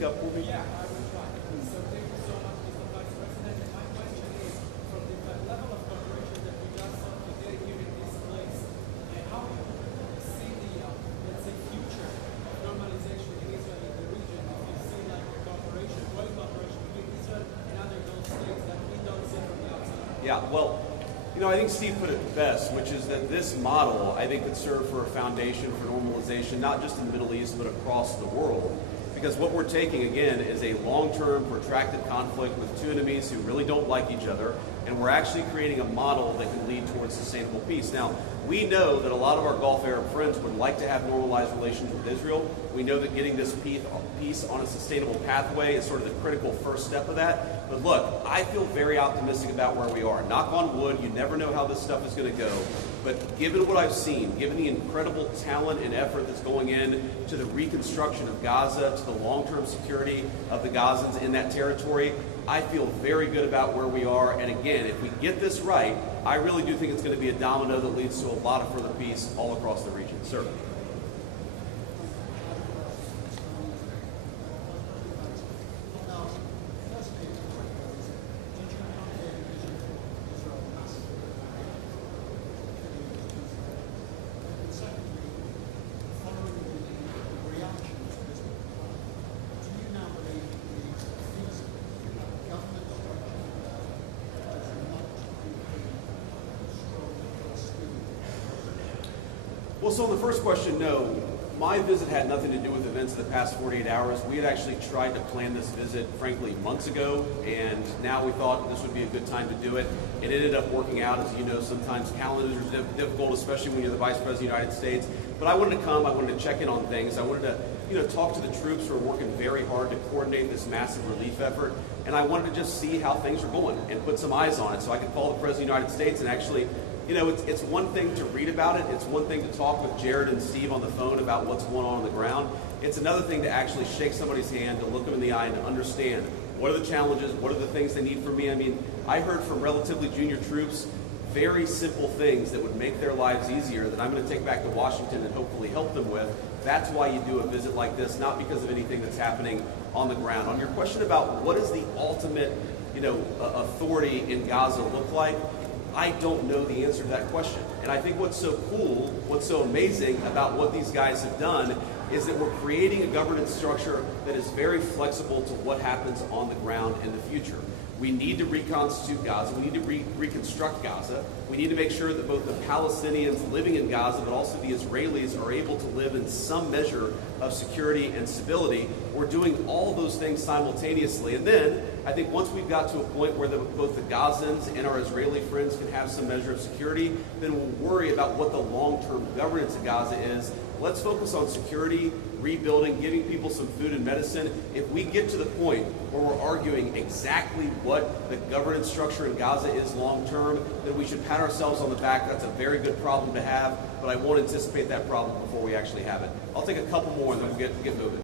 speak up for me? Yeah, I will try. So thank you so much, Mr. Vice President. And my question is, from the level of cooperation that we just saw today here in this place, and how do you see the, let's say, future of normalization in Israel in the region? If you see like a cooperation, growing cooperation between Israel and other Gulf states that we don't see from the outside. Yeah, well, I think Steve put it best, which is that this model, I think, could serve for a foundation for normalization, not just in the Middle East, but across the world. Because what we're taking, again, is a long-term, protracted conflict with two enemies who really don't like each other, and we're actually creating a model that can lead towards sustainable peace. Now, we know that a lot of our Gulf Arab friends would like to have normalized relations with Israel. We know that getting this peace on a sustainable pathway is sort of the critical first step of that. But look, I feel very optimistic about where we are. Knock on wood, you never know how this stuff is going to go. But given what I've seen, given the incredible talent and effort that's going in to the reconstruction of Gaza, to the long-term security of the Gazans in that territory, I feel very good about where we are. And again, if we get this right, I really do think it's going to be a domino that leads to a lot of further peace all across the region. Sir. Well, so on the first question, no. My visit had nothing to do with events of the past 48 hours. We had actually tried to plan this visit, frankly, months ago, and now we thought this would be a good time to do it. It ended up working out. As you know, sometimes calendars are difficult, especially when you're the Vice President of the United States. But I wanted to come. I wanted to check in on things. I wanted to talk to the troops who are working very hard to coordinate this massive relief effort. And I wanted to just see how things are going and put some eyes on it so I could call the President of the United States and actually, it's one thing to read about it. It's one thing to talk with Jared and Steve on the phone about what's going on the ground. It's another thing to actually shake somebody's hand, to look them in the eye and to understand what are the challenges, what are the things they need from me. I mean, I heard from relatively junior troops very simple things that would make their lives easier that I'm going to take back to Washington and hopefully help them with. That's why you do a visit like this, not because of anything that's happening on the ground. On your question about what is the ultimate, authority in Gaza look like, I don't know the answer to that question. And I think what's so cool, what's so amazing about what these guys have done is that we're creating a governance structure that is very flexible to what happens on the ground in the future. We need to reconstitute Gaza. We need to reconstruct Gaza. We need to make sure that both the Palestinians living in Gaza, but also the Israelis, are able to live in some measure of security and stability. We're doing all those things simultaneously. And then I think once we've got to a point where both the Gazans and our Israeli friends can have some measure of security, then we'll worry about what the long-term governance of Gaza is. Let's focus on security, rebuilding, giving people some food and medicine. If we get to the point where we're arguing exactly what the governance structure in Gaza is long-term, then we should pat ourselves on the back. That's a very good problem to have, but I won't anticipate that problem before we actually have it. I'll take a couple more and then we'll get moving.